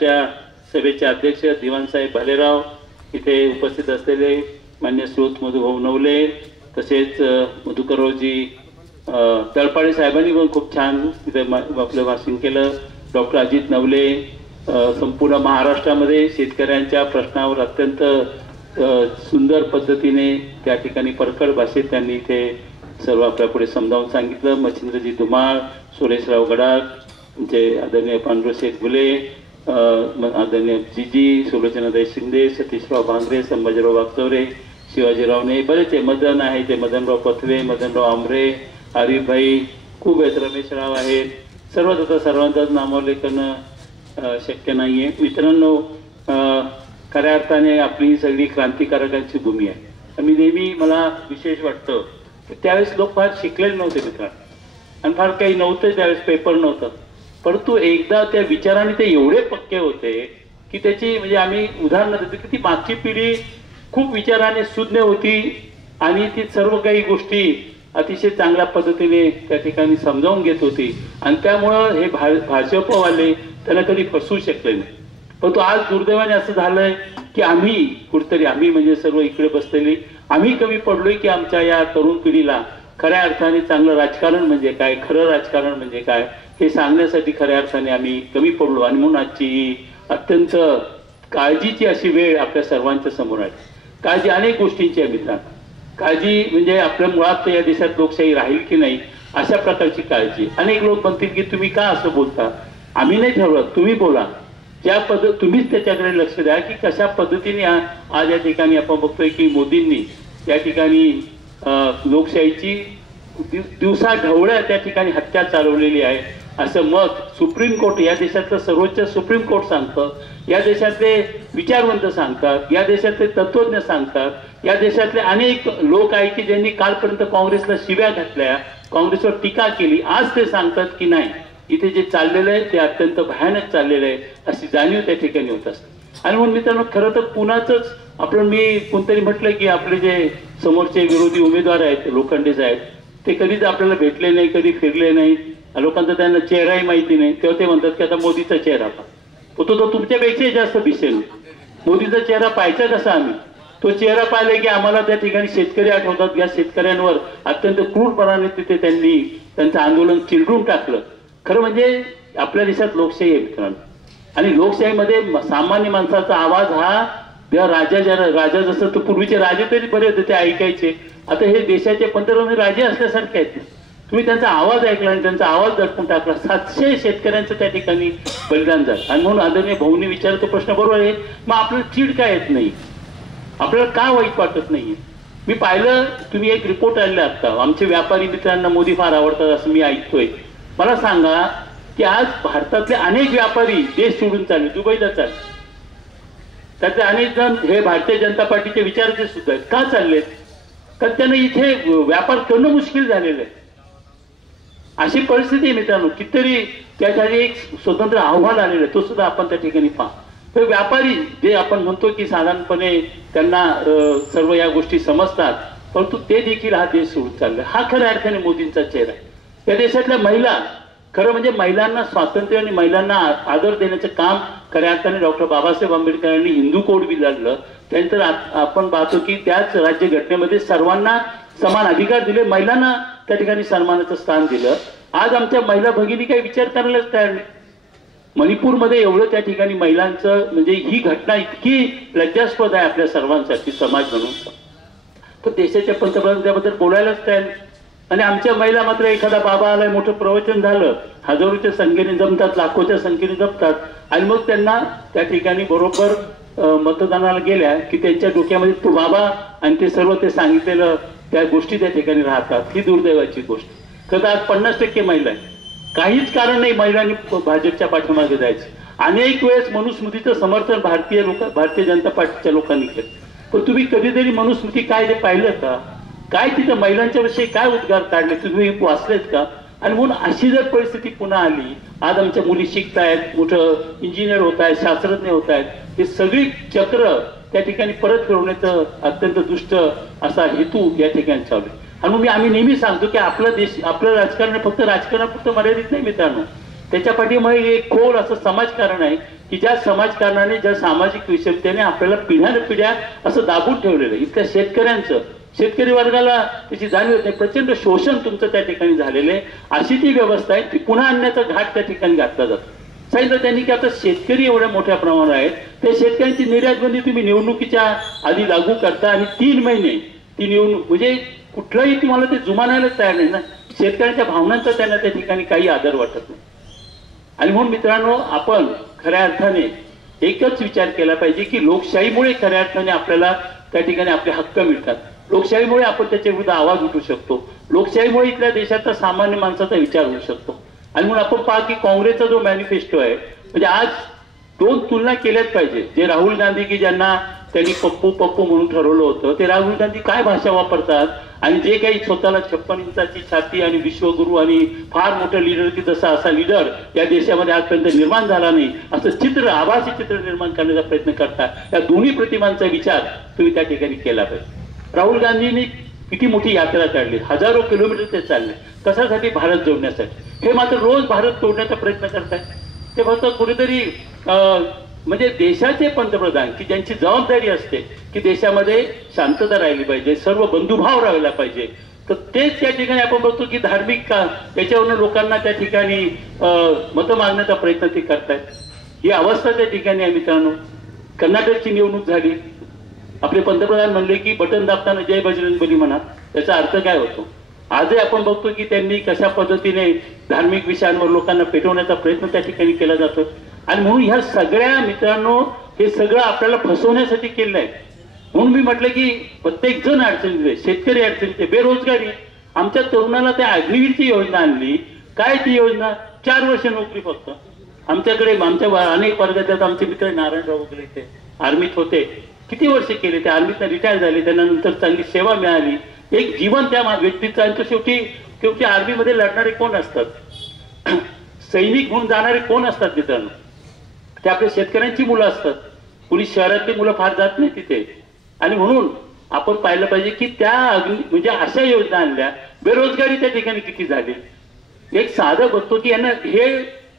त्या सभेचे अध्यक्ष दिवाणसाहेब भालेराव, इथे उपस्थित असलेले मान्य श्रोत मधुभाऊ नवले, तसेच मधुकररावजी तळपाडे साहेबांनी पण खूप छान तिथे आपलं भाषण केलं. डॉक्टर अजित नवले संपूर्ण महाराष्ट्रामध्ये शेतकऱ्यांच्या प्रश्नावर अत्यंत सुंदर पद्धतीने त्या ठिकाणी परखड भाषेत त्यांनी इथे सर्व आपल्यापुढे समजावून सांगितलं. मच्छिंद्रजी धुमाळ, सुरेशराव गडाख, जे आदरणीय पांडुरशेठ घुले, आदरणीय जीजी, सुलोचनाताई शिंदे, सतीशराव भांगरे, संभाजीराव वागचौरे, शिवाजीराव ने, बरेच मदन आहे ते मदनराव पथवे, मदनराव आमरे, आरिफभाई, खूप आहेत, रमेशराव आहेत. सर्वच आता सर्वांचाच नामोल्लेख करणं शक्य नाही आहे. मित्रांनो, खऱ्या अर्थाने आपली सगळी क्रांतिकारकांची भूमी आहे. मी नेहमी मला विशेष वाटतं की त्यावेळेस लोक फार शिकलेले नव्हते मित्रांनो, आणि फार काही नव्हतं त्यावेळेस, पेपर नव्हतं, परंतु एकदा त्या विचाराने ते एवढे पक्के होते की त्याची म्हणजे आम्ही उदाहरणं देतो की ती मागची पिढी खूप विचाराने सुज्ञ होती आणि ती सर्व काही गोष्टी अतिशय चांगल्या पद्धतीने त्या ठिकाणी समजावून घेत होती, आणि त्यामुळं हे भाजपवाले त्याला कधी फसवू शकले नाही. परंतु आज दुर्दैवाने असं झालंय की आम्ही कुठेतरी, आम्ही म्हणजे सर्व इकडे बसलेली, आम्ही कमी पडलोय की आमच्या या तरुण पिढीला खऱ्या अर्थाने चांगलं राजकारण म्हणजे काय, खरं राजकारण म्हणजे काय हे सांगण्यासाठी खऱ्या अर्थाने आम्ही कमी पडलो. आणि म्हणून आजची ही अत्यंत काळजीची अशी वेळ आपल्या सर्वांच्या समोर आहे. काळजी अनेक गोष्टींची आहे मित्रांनो. काळजी म्हणजे आपल्या मुळात या देशात लोकशाही राहील की नाही अशा प्रकारची काळजी. अनेक लोक म्हणतील की तुम्ही का असं बोलता, आम्ही नाही ठरवलं, तुम्ही बोला, ज्या तुम्हीच त्याच्याकडे लक्ष द्या की कशा पद्धतीने आज या ठिकाणी आपण बघतोय की मोदींनी या ठिकाणी लोकशाहीची दिवसा ढवळ्या त्या ठिकाणी हत्या चालवलेली आहे असं मत सुप्रीम कोर्ट, या देशातलं सर्वोच्च सुप्रीम कोर्ट सांगतं, या देशातले विचारवंत सांगतात, या देशातले तत्वज्ञ सांगतात, या देशातले अनेक लोक आहेत की ज्यांनी कालपर्यंत काँग्रेसला शिव्या घातल्या, काँग्रेसवर टीका केली, आज ते सांगतात की नाही, इथे जे चाललेलं आहे ते अत्यंत भयानक चाललेलं आहे अशी जाणीव त्या ठिकाणी होत असते. आणि म्हणून मित्रांनो, खरं तर पुण्याचंच आपण, मी कोणतरी म्हटलं की आपले जे समोरचे विरोधी उमेदवार आहेत लोखंडे साहेब, ते कधीच आपल्याला भेटले नाही, कधी फिरले नाही, लोकांचा त्यांना चेहराही माहिती नाही, तेव्हा ते म्हणतात की आता मोदीचा चेहरा पहा, तो तुमच्यापेक्षाही जास्त दिसेल. मोदीचा चेहरा पाहायचा कसा आम्ही, तो चेहरा पाहिले की आम्हाला त्या ठिकाणी शेतकरी आठवतात. या शेतकऱ्यांवर अत्यंत क्रूरपणाने तिथे त्यांनी त्यांचं आंदोलन चिरडून टाकलं. खरं म्हणजे आपल्या देशात लोकशाही आहे मित्रांनो, आणि लोकशाहीमध्ये सामान्य माणसाचा आवाज हा राजा जसं तो पूर्वीचे राजे तरी बरे होते ते ऐकायचे, आता हे देशाचे पंतप्रधान राजे असल्यासारखे आहेत. तुम्ही त्यांचा आवाज ऐकला आणि त्यांचा आवाज दडपून टाकला. 700 शेतकऱ्यांचं त्या ठिकाणी बलिदान झालं. आणि म्हणून आदरणीय भाऊंनी विचारतो प्रश्न बरोबर आहे, मग आपल्याला चीड काय येत नाही, आपल्याला का वाईट वाटत नाहीये? मी पाहिलं, तुम्ही एक रिपोर्ट आलेला आता, आमचे व्यापारी मित्रांना मोदी फार आवडतात असं मी ऐकतोय. मला सांगा की आज भारतातले अनेक व्यापारी देश सोडून चालले, दुबईला चालले, त्यातले अनेक जण हे भारतीय जनता पार्टीचे विचाराचे सुद्धा आहेत. का चाललेत? तर त्यांना इथे व्यापार करणं मुश्किल झालेलं आहे. अशी परिस्थिती आहे मित्रांनो. कितीतरी त्यासाठी एक स्वतंत्र आव्हान आलेलं आहे, तो सुद्धा आपण त्या ठिकाणी पहा. तर व्यापारी जे आपण म्हणतो की साधारणपणे त्यांना सर्व या गोष्टी समजतात, परंतु ते देखील हा देश सोडून चालले. हा खऱ्या अर्थाने मोदींचा चेहरा आहे. या देशातल्या महिला, खरं म्हणजे महिलांना स्वातंत्र्य आणि महिलांना आदर देण्याचं काम खऱ्या अर्थाने डॉक्टर बाबासाहेब आंबेडकरांनी हिंदू कोड बिल आणलं. त्यानंतर आपण पाहतो की त्याच राज्यघटनेमध्ये सर्वांना समान अधिकार दिले, महिलांना त्या ठिकाणी सन्मानाचं स्थान दिलं. आज आमच्या महिला भगिनी काही विचार करायलाच तयार नाही. मणिपूरमध्ये एवढं त्या ठिकाणी महिलांचं, म्हणजे ही घटना इतकी लज्जास्पद आहे आपल्या सर्वांसाठी समाज म्हणून, तर देशाच्या पंतप्रधान त्याबद्दल बोलायलाच तयार नाही. आणि आमच्या महिला मात्र एखादा बाबा आलाय, मोठं प्रवचन झालं, हजारोच्या संख्येने जमतात, लाखोच्या संख्येने जमतात, आणि मग त्यांना त्या ठिकाणी बरोबर मतदानाला गेल्या की त्यांच्या डोक्यामध्ये तो बाबा आणि ते सर्व ते सांगितलेलं त्या गोष्टी त्या ठिकाणी राहतात. ही दुर्दैवाची गोष्ट. तर आज 50% महिला आहे. काहीच कारण नाही महिलांनी भाजपच्या पाठीमागे जायचं. अनेक वेळेस मनुस्मृतीचं समर्थन भारतीय जनता पार्टीच्या लोकांनी केलं, पण तुम्ही कधीतरी मनुस्मृती काय ते पाहिलं का? काय तिथं महिलांच्या विषयी काय उद्गार काढले तुम्ही वाचलेत का? आणि म्हणून अशी जर परिस्थिती पुन्हा आली, आज आमच्या मुली शिकतायत, मोठं इंजिनियर होत आहेत, शास्त्रज्ञ होत आहेत, हे सगळी चक्र त्या ठिकाणी परत फिरवण्याचं अत्यंत दुष्ट असा हेतू या ठिकाणी चालू आहे. आणि मग आम्ही नेहमी सांगतो की आपला देश, आपलं राजकारण फक्त राजकारणापुरतं मर्यादित नाही मित्रांनो. त्याच्या पाठीमागे एक खोल असं समाजकारण आहे की ज्या समाजकारणाने ज्या सामाजिक विषमतेने आपल्याला पिढ्यानपिढ्या असं दाबून ठेवलेलं आहे. इतक्या शेतकऱ्यांचं, शेतकरी वर्गाला त्याची जाणीव होत नाही. प्रचंड शोषण तुमचं त्या ठिकाणी झालेलं आहे. अशी ती व्यवस्था आहे ती पुन्हा आणण्याचा घाट त्या ठिकाणी घातला जातो. सांगितलं त्यांनी की आता शेतकरी एवढ्या मोठ्या प्रमाणावर आहेत, त्या शेतकऱ्यांची निर्यात बंदी तुम्ही निवडणुकीच्या आधी लागू करता आणि 3 महिने ती निवडणूक म्हणजे कुठलाही तुम्हाला ते जुमानायला तयार नाही ना. शेतकऱ्यांच्या भावनांचा त्यांना त्या ठिकाणी काही आदर वाटत नाही. आणि म्हणून मित्रांनो, आपण खऱ्या अर्थाने एकच विचार केला पाहिजे की लोकशाहीमुळे खऱ्या अर्थाने आपल्याला त्या ठिकाणी आपले हक्क मिळतात. लोकशाहीमुळे आपण त्याच्या विरुद्ध आवाज उठवू शकतो. लोकशाहीमुळे इथल्या देशाचा सामान्य माणसाचा विचार होऊ शकतो. आणि म्हणून आपण पहा की काँग्रेसचा जो मॅनिफेस्टो आहे, म्हणजे आज 2 तुलना केल्याच पाहिजे. जे राहुल गांधी की ज्यांना त्यांनी पप्पू पप्पू म्हणून ठरवलं होतं, ते राहुल गांधी काय भाषा वापरतात आणि जे काही स्वतःला 56 इंचाची छाती आणि विश्वगुरू आणि फार मोठं लीडर की जसा असा लीडर या देशामध्ये आजपर्यंत निर्माण झाला नाही असं चित्र, आभासी चित्र निर्माण करण्याचा प्रयत्न करतात. या दोन्ही प्रतिमांचा विचार तुम्ही त्या ठिकाणी केला पाहिजे. राहुल गांधींनी किती मोठी यात्रा काढली, हजारो किलोमीटर ते चालले, कशासाठी? भारत जोडण्यासाठी. हे मात्र रोज भारत तोडण्याचा प्रयत्न करताय. ते फक्त कुठेतरी म्हणजे देशाचे पंतप्रधान की ज्यांची जबाबदारी असते की देशामध्ये शांतता राहिली पाहिजे, सर्व बंधुभाव राहिला पाहिजे, तर तेच त्या ठिकाणी आपण बघतो की धार्मिक का त्याच्यावरून लोकांना त्या ठिकाणी मतं मागण्याचा प्रयत्न ते करतायत. ही अवस्था त्या ठिकाणी आहे मित्रांनो. कर्नाटकची निवडणूक झाली, आपले पंतप्रधान म्हणले की बटन दाबताना जय बजरंगबली म्हणा. त्याचा अर्थ काय होतो? आजही आपण बघतो की त्यांनी कशा पद्धतीने धार्मिक विषयांवर लोकांना पेटवण्याचा प्रयत्न त्या ठिकाणी केला जातो. आणि म्हणून ह्या सगळ्या मित्रांनो, हे सगळं आपल्याला फसवण्यासाठी केलं आहे. म्हणून मी म्हटलं की प्रत्येक जण अडचणीत आहे. शेतकरी अडचणीत आहे, बेरोजगारी. आमच्या तरुणाला त्या अग्निवीरची योजना आणली. काय ती योजना? 4 वर्ष नोकरी फक्त. आमच्याकडे आमच्या अनेक वर्गात आमचे मित्र नारायणराव वगैरे ते आर्मीत होते, किती वर्ष केले ते आर्मीत, रिटायर झाले, त्यांना नंतर चांगली सेवा मिळाली, एक जीवन त्या व्यक्तीचं. आणि तो शेवटी आर्मीमध्ये लढणारे कोण असतात? सैनिक म्हणून जाणारे कोण असतात मित्रांनो? ते आपल्या शेतकऱ्यांची मुलं असतात. पोलीस शहरातली मुलं फार जात नाही तिथे. आणि म्हणून आपण पाहिलं पाहिजे की त्या म्हणजे अशा योजना आणल्या. बेरोजगारी त्या ठिकाणी किती झाली. एक साधं बघतो की यांना हे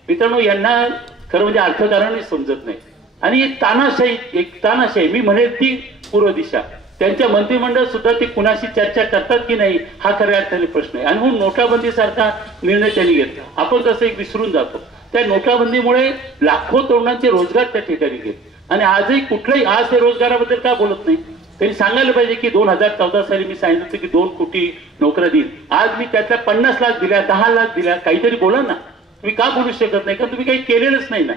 मित्रांनो, यांना खरं म्हणजे अर्थकारणच समजत नाही. आणि एक तानाशाही मी म्हणेल ती पूर्व दिशा. त्यांच्या मंत्रिमंडळ सुद्धा ते कुणाशी चर्चा करतात की नाही हा खऱ्या अर्थाने प्रश्न आहे. आणि म्हणून नोटाबंदी सारखा निर्णय त्यांनी घेतला. आपण कसं एक विसरून जातो. त्या नोटाबंदीमुळे लाखो तरुणांचे रोजगार त्या ठिकाणी गेले. आणि आजही कुठलाही आज ते रोजगाराबद्दल का बोलत नाही? त्यांनी सांगायला पाहिजे की 2014 साली मी सांगितलं होतं की 2 कोटी नोकऱ्या देईल. आज मी त्यातल्या 50 लाख दिल्या, 10 लाख दिल्या. काहीतरी बोला ना. तुम्ही का बोलू शकत नाही? कारण तुम्ही काही केलेलंच नाही ना.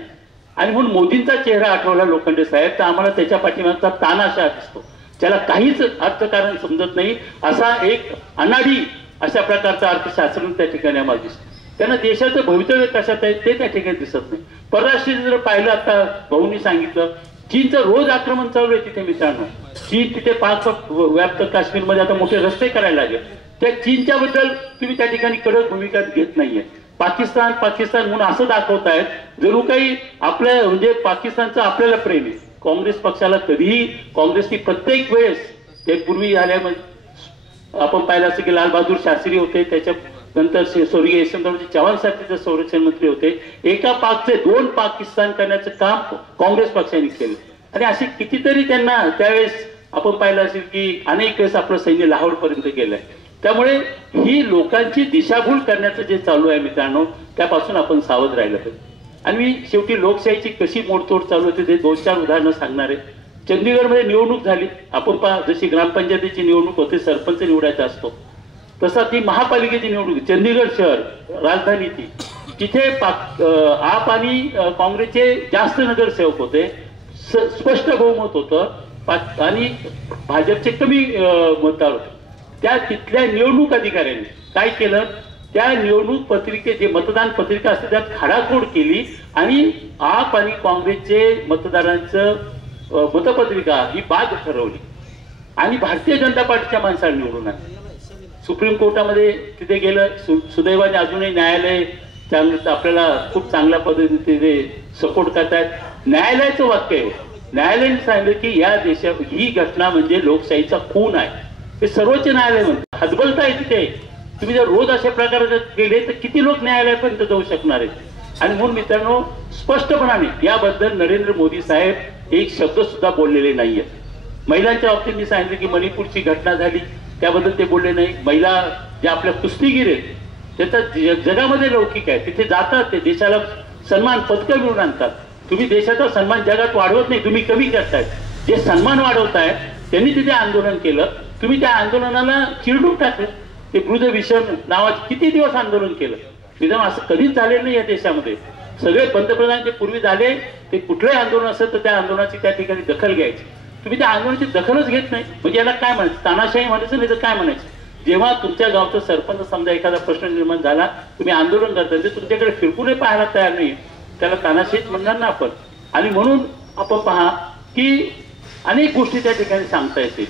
आणि म्हणून मोदींचा चेहरा आठवला लोखंडे साहेब, तर आम्हाला त्याच्या पाठीमागचा तानाशा दिसतो. त्याला काहीच अर्थकारण समजत नाही असा एक अनाडी अशा प्रकारचा अर्थशास्त्र त्या ठिकाणी आम्हाला दिसतो. त्यांना देशाचं भवितव्य कशात आहे ते त्या ठिकाणी दिसत नाही. परराष्ट्र जर पाहिलं, आता भाऊंनी सांगितलं चीनचं रोज आक्रमण चालू आहे तिथे मित्रांनो. चीन तिथे पाक व्याप्त काश्मीरमध्ये आता मोठे रस्ते करायला लागले. त्या चीनच्या बद्दल तुम्ही त्या ठिकाणी कडक भूमिका घेत नाहीये. पाकिस्तान म्हणून असं दाखवतायत जणू काही आपल्या म्हणजे पाकिस्तानचं आपल्याला प्रेम आहे. काँग्रेस पक्षाला कधीही काँग्रेसची प्रत्येक वेळेस ते पूर्वी आल्यामध्ये आपण पाहिलं असं की लालबहादूर शास्त्री होते, त्याच्यानंतर स्वर्गीय यशवंतराव चव्हाण साहेब संरक्षण मंत्री होते. एका पाकचे 2 पाकिस्तान करण्याचं काम काँग्रेस पक्षाने केलं. आणि अशी कितीतरी त्यांना त्यावेळेस आपण पाहिलं असेल की अनेक वेळेस आपलं सैन्य लाहोरपर्यंत गेलंय. त्यामुळे ही लोकांची दिशाभूल करण्याचं जे चालू आहे मित्रांनो, त्यापासून आपण सावध राहिलं पाहिजे. आणि मी शेवटी लोकशाहीची कशी मोडतोड चालू होते ते 2-4 उदाहरणं सांगणार आहे. चंदीगडमध्ये निवडणूक झाली. आपण पहा, जशी ग्रामपंचायतीची निवडणूक होते, सरपंच निवडायचा असतो, तसा ती महापालिकेची निवडणूक. चंदीगड शहर राजधानी ती, तिथे आप आणि काँग्रेसचे जास्त नगरसेवक होते, स्पष्ट बहुमत होतं आणि भाजपचे कमी मतदार होते. त्या तिथल्या निवडणूक अधिकाऱ्यांनी काय केलं, त्या निवडणूक पत्रिके जे मतदान पत्रिका असते त्यात खाडाखोड केली आणि आप आणि काँग्रेसचे मतदारांचं मतपत्रिका ही बाद ठरवली आणि भारतीय जनता पार्टीच्या माणसाला निवडून आणली. सुप्रीम कोर्टामध्ये तिथे गेलं. सुदैवाने अजूनही न्यायालय आपल्याला खूप चांगल्या पद्धतीने सपोर्ट करतायत. न्यायालयाचं वाक्य आहे, न्यायालयाने सांगितलं की या देशात ही घटना म्हणजे लोकशाहीचा खून आहे. हे सर्वोच्च न्यायालय म्हणतं. हतबलता आहे तिथे. तुम्ही जर रोज अशा प्रकारे गेले तर किती लोक न्यायालयापर्यंत जाऊ शकणार आहेत? आणि म्हणून मित्रांनो स्पष्टपणाने याबद्दल नरेंद्र मोदी साहेब एक शब्द सुद्धा बोललेले नाहीयेत. महिलांच्या बाबतीत मी सांगितलं की मणिपूरची घटना झाली त्याबद्दल ते बोलले नाही. महिला ज्या आपल्या कुस्तीगीर आहेत त्याचा जगामध्ये लौकिक आहे, तिथे जातात, ते देशाला सन्मान पदकं मिळवून आणतात. तुम्ही देशाचा सन्मान जगात वाढवत नाही, तुम्ही कमी करताय. जे सन्मान वाढवताय त्यांनी तिथे आंदोलन केलं, तुम्ही त्या आंदोलनाला चिरडून टाकलं. ते ब्रुज भीषण नावाचे किती दिवस आंदोलन केलं. मित्रांनो असं कधीच झालेलं नाही या देशामध्ये. सगळे पंतप्रधान जे पूर्वी झाले ते कुठलंही आंदोलन असेल तर त्या आंदोलनाची त्या ठिकाणी दखल घ्यायची. तुम्ही त्या आंदोलनाची दखलच घेत नाही म्हणजे याला काय म्हणायचं, तानाशाही म्हणायचं नाही तर काय म्हणायचं. जेव्हा तुमच्या गावचा सरपंच समजा एखादा प्रश्न निर्माण झाला तुम्ही आंदोलन करता ते तुमच्याकडे फिरकूनही पाहायला तयार नाही त्याला तानाशाहीच म्हणणार ना आपण. आणि म्हणून आपण पहा की अनेक गोष्टी त्या ठिकाणी सांगता येतील.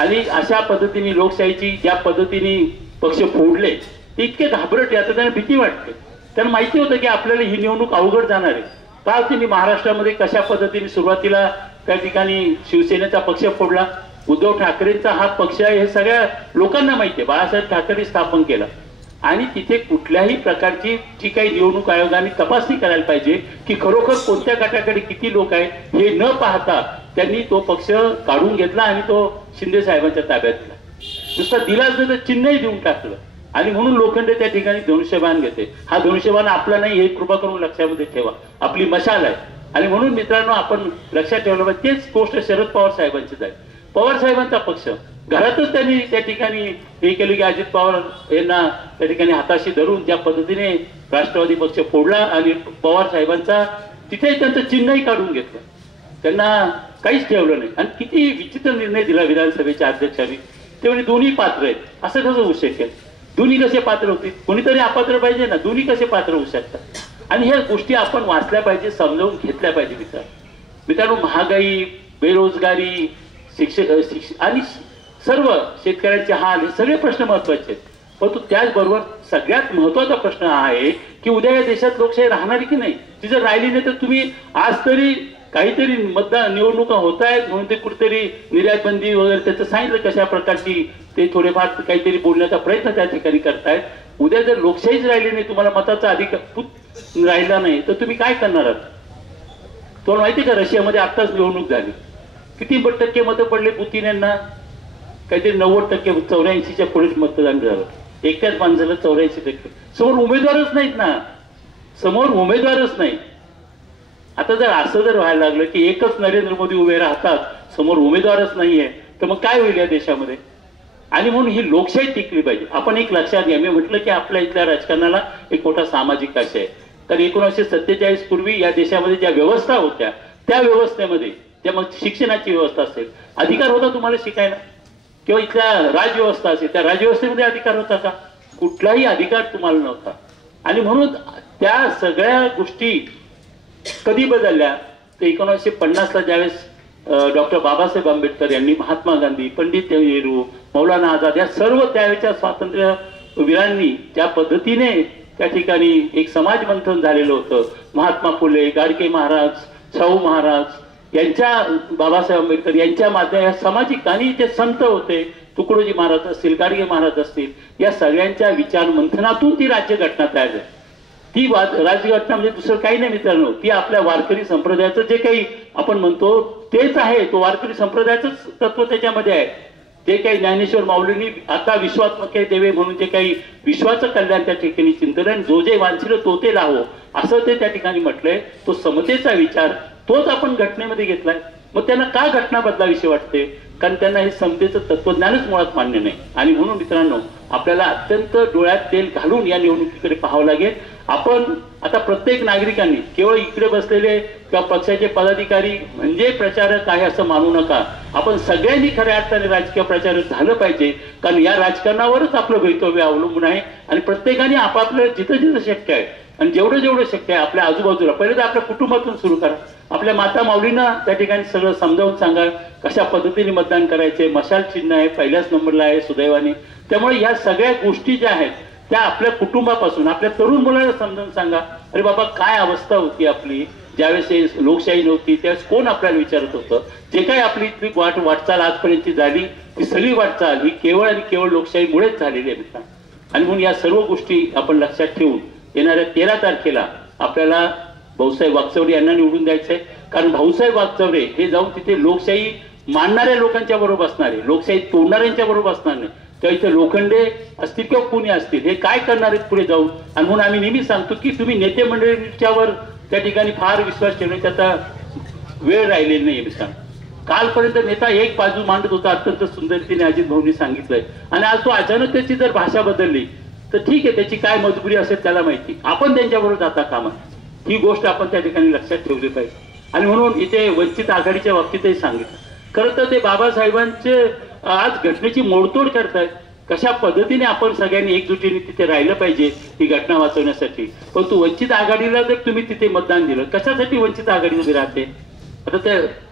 आणि अशा पद्धतीने लोकशाहीची ज्या पद्धतीने पक्ष फोडले ते इतके घाबरटे, आता त्यांना भीती वाटते. त्यांना माहिती होतं की आपल्याला ही निवडणूक अवघड जाणार आहे. का त्यांनी महाराष्ट्रामध्ये कशा पद्धतीने सुरुवातीला त्या ठिकाणी शिवसेनेचा पक्ष फोडला. उद्धव ठाकरेंचा हा पक्ष आहे हे सगळ्या लोकांना माहिती आहे. बाळासाहेब ठाकरे स्थापन केला आणि तिथे कुठल्याही प्रकारची जी काही निवडणूक आयोगाने तपासणी करायला पाहिजे की खरोखर कोणत्या गटाकडे किती लोक आहेत हे न पाहता त्यांनी तो पक्ष काढून घेतला आणि तो शिंदे साहेबांच्या ताब्यात दिला. नुसता दिलाच नाही तर चिन्हही देऊन टाकलं. आणि म्हणून लोखंडे त्या ठिकाणी धनुष्यबाण घेते. हा धनुष्यबाण आपला नाही हे कृपा करून लक्षामध्ये ठेवा, आपली मशाल आहे. आणि म्हणून मित्रांनो आपण लक्षात ठेवलं पाहिजे तेच गोष्ट शरद पवार साहेबांचीच आहे. पवार साहेबांचा पक्ष घरातच त्यांनी त्या ठिकाणी हे केलं की अजित पवार यांना त्या ठिकाणी हाताशी धरून ज्या पद्धतीने राष्ट्रवादी पक्ष फोडला आणि पवार साहेबांचा तिथे त्यांचं चिन्हही काढून घेतलं. त्यांना काहीच ठेवलं नाही. आणि किती विचित्र निर्णय दिला विधानसभेच्या अध्यक्षांनी. ते म्हणजे दोन्ही पात्र आहेत असं कसं होऊ शकेल. दोन्ही कसे पात्र होतील, कोणीतरी अपात्र पाहिजे ना, दोन्ही कसे पात्र होऊ शकतात. आणि ह्या गोष्टी आपण वाचल्या पाहिजे, समजावून घेतल्या पाहिजे. मित्रांनो महागाई, बेरोजगारी, शिक्षक आणि सर्व शेतकऱ्यांचे हाल हे सगळे प्रश्न महत्वाचे आहेत. परंतु त्याचबरोबर सगळ्यात महत्वाचा प्रश्न हा आहे की उद्या या देशात लोकशाही राहणार की नाही. ती जर राहिली नाही तर तुम्ही आज तरी काहीतरी मतदान निवडणुका होत आहेत म्हणून ते कुठेतरी निर्यात बंदी वगैरे त्याचं सांगितलं कशा प्रकारची ते थोडेफार काहीतरी बोलण्याचा प्रयत्न त्या ठिकाणी करतायत. उद्या जर लोकशाहीच राहिली नाही, तुम्हाला मताचा अधिकार राहिला नाही तर तुम्ही काय करणार आहात. तुम्हाला माहिती का रशियामध्ये आत्ताच निवडणूक झाली, किती टक्के मतं पडले पुतीन यांना. काहीतरी 90%, 84च्या पुढे मतदान झालं. एकाच माणसाला 84%. समोर उमेदवारच नाहीत ना, समोर उमेदवारच नाही. आता जर असं जर व्हायला लागलं की एकच नरेंद्र मोदी उभे राहतात, समोर उमेदवारच नाहीये, तर मग काय होईल या देशामध्ये. आणि म्हणून ही लोकशाही टिकली पाहिजे. आपण एक लक्षात घ्या, मी म्हटलं की आपल्या इथल्या राजकारणाला एक मोठा सामाजिक आशय आहे. तर 1947 पूर्वी या देशामध्ये ज्या व्यवस्था होत्या त्या व्यवस्थेमध्ये त्या मग शिक्षणाची व्यवस्था असेल, अधिकार होता तुम्हाला शिकायला, किंवा इथल्या राजव्यवस्था असेल त्या राजव्यवस्थेमध्ये अधिकार होता का, कुठलाही अधिकार तुम्हाला नव्हता. आणि म्हणून त्या सगळ्या गोष्टी कधी बदलल्या तर 1950ला ज्यावेळेस डॉक्टर बाबासाहेब आंबेडकर यांनी, महात्मा गांधी, पंडित नेहरू, मौलाना आझाद या सर्व त्यावेळेच्या स्वातंत्र्य वीरांनी ज्या पद्धतीने त्या ठिकाणी एक समाज मंथन झालेलं होतं. महात्मा फुले, गाडगे महाराज, शाहू महाराज यांच्या, बाबासाहेब आंबेडकर यांच्या माध्यमात सामाजिक आणि ते संत होते, तुकडोजी महाराज असतील, गाडगे महाराज असतील, या सगळ्यांच्या विचार मंथनातून ती राज्यघटना तयार झाली. ती राज्यघटना म्हणजे दुसरं काही नाही मित्रांनो, ती आपल्या वारकरी संप्रदायाचं जे काही आपण म्हणतो तेच आहे. तो वारकरी संप्रदायाचंच तत्व त्याच्यामध्ये आहे. जे काही ज्ञानेश्वर माऊलींनी आता विश्वात्मके देवे म्हणून जे काही विश्वाचं कल्याण त्या ठिकाणी चिंतन, जो जे वांछिल तो ते लाहो असं ते त्या ठिकाणी म्हटलंय. तो समतेचा विचार तोच आपण घटनेमध्ये घेतलाय. मग त्यांना का घटना बदलाविषयी वाटते, कारण त्यांना हे समतेचं तत्वज्ञानच मुळात मान्य नाही. आणि म्हणून मित्रांनो आपल्याला अत्यंत डोळ्यात तेल घालून या निवडणुकीकडे पाहावं लागेल. आपण आता प्रत्येक नागरिकांनी, केवळ इकडे बसलेले किंवा पक्षाचे पदाधिकारी म्हणजे प्रचारक आहे असं मानू नका. आपण सगळ्यांनी खऱ्या अर्थाने राजकीय प्रचारक झालं पाहिजे, कारण या राजकारणावरच आपलं भवितव्य अवलंबून आहे. आणि प्रत्येकाने आपापलं जिथं जिथं शक्य आहे आणि जेवढं जेवढं शक्य आहे आपल्या आजूबाजूला, पहिले तर आपल्या कुटुंबातून सुरू करा. आपल्या माता माऊलींना त्या ठिकाणी सगळं समजावून सांगा कशा पद्धतीने मतदान करायचे. मशाल चिन्ह आहे, पहिल्याच नंबरला आहे सुदैवाने. त्यामुळे या सगळ्या गोष्टी ज्या आहेत त्या आपल्या कुटुंबापासून आपल्या तरुण मुलाला समजावून सांगा. अरे बाबा काय अवस्था होती आपली ज्यावेळेस लोकशाही नव्हती, त्यावेळेस कोण आपल्याला विचारत होतं. जे काही आपली इथली वाटचाल आजपर्यंतची झाली ती सगळी वाटचाल ही केवळ आणि केवळ लोकशाहीमुळेच झालेली आहे मित्रांनो. आणि म्हणून या सर्व गोष्टी आपण लक्षात ठेवून येणाऱ्या 13 तारखेला आपल्याला भाऊसाहेब वागचौरे यांना निवडून द्यायचंय. कारण भाऊसाहेब वागचौरे हे जाऊन तिथे लोकशाही मानणाऱ्या लोकांच्या बरोबर असणार आहे, लोकशाही तोडणाऱ्यांच्या बरोबर असणार नाही. तर इथे लोखंडे असतील किंवा कोणी असतील हे काय करणार आहेत पुढे जाऊन. आणि म्हणून आम्ही नेहमी सांगतो की तुम्ही नेते मंडळींच्यावर त्या ठिकाणी फार विश्वास ठेवण्याची आता वेळ राहिलेली नाही. मी सांगतो कालपर्यंत नेता एक बाजू मांडत होता, अत्यंत सुंदरतेने अजित भाऊंनी सांगितलंय, आणि आज तो अचानक त्याची जर भाषा बदलली तर ठीक आहे, त्याची काय मजबुरी असेल त्याला माहिती. आपण त्यांच्याबरोबर जाता कामा ही गोष्ट आपण त्या ठिकाणी लक्षात ठेवली पाहिजे. आणि म्हणून इथे वंचित आघाडीच्या बाबतीतही सांगितलं. खरं तर ते बाबासाहेबांचे आज घटनेची मोडतोड करतायत. कशा पद्धतीने आपण सगळ्यांनी एकजुटीने तिथे राहिलं पाहिजे ही घटना वाचवण्यासाठी. परंतु वंचित आघाडीला जर तुम्ही तिथे मतदान दिलं, कशासाठी वंचित आघाडी उभी राहते आता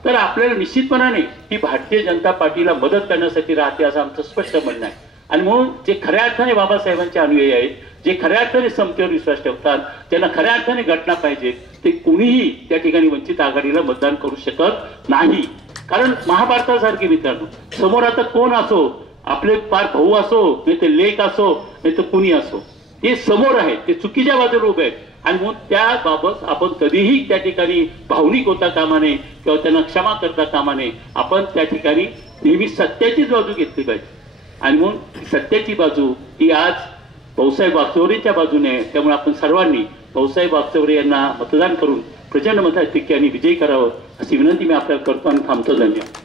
तर आपल्याला निश्चितपणाने ही भारतीय जनता पार्टीला मदत करण्यासाठी राहते असं आमचं स्पष्ट म्हणणं आहे. आणि म्हणून जे खऱ्या अर्थाने बाबासाहेबांचे अनुयायी आहेत, जे खऱ्या अर्थाने समतेवर विश्वास ठेवतात, त्यांना खऱ्या अर्थाने घटना पाहिजे, ते कुणीही त्या ठिकाणी वंचित आघाडीला मतदान करू शकत नाही. कारण महाभारतासारखे मित्रांनो, समोर आता कोण असो, आपले फार भाऊ असो, नाही ते लेक असो, नाही तर कुणी असो, ते समोर आहेत, ते चुकीच्या बाजूला उभे आहेत. आणि म्हणून त्याबाबत आपण कधीही त्या ठिकाणी भावनिक होता कामा नये किंवा त्यांना क्षमा करता कामा नये. आपण त्या ठिकाणी नेहमी सत्याचीच बाजू घेतली पाहिजे. आणि म्हणून सत्याची बाजू ही आज भाऊसाहेब वागचौरेंच्या बाजूने आहे. त्यामुळे आपण सर्वांनी भाऊसाहेब वागचौरे यांना मतदान करून प्रचंड मताधिक्याने विजयी करावं अशी विनंती मी आपल्याला करतो आणि थांबतो. धन्यवाद.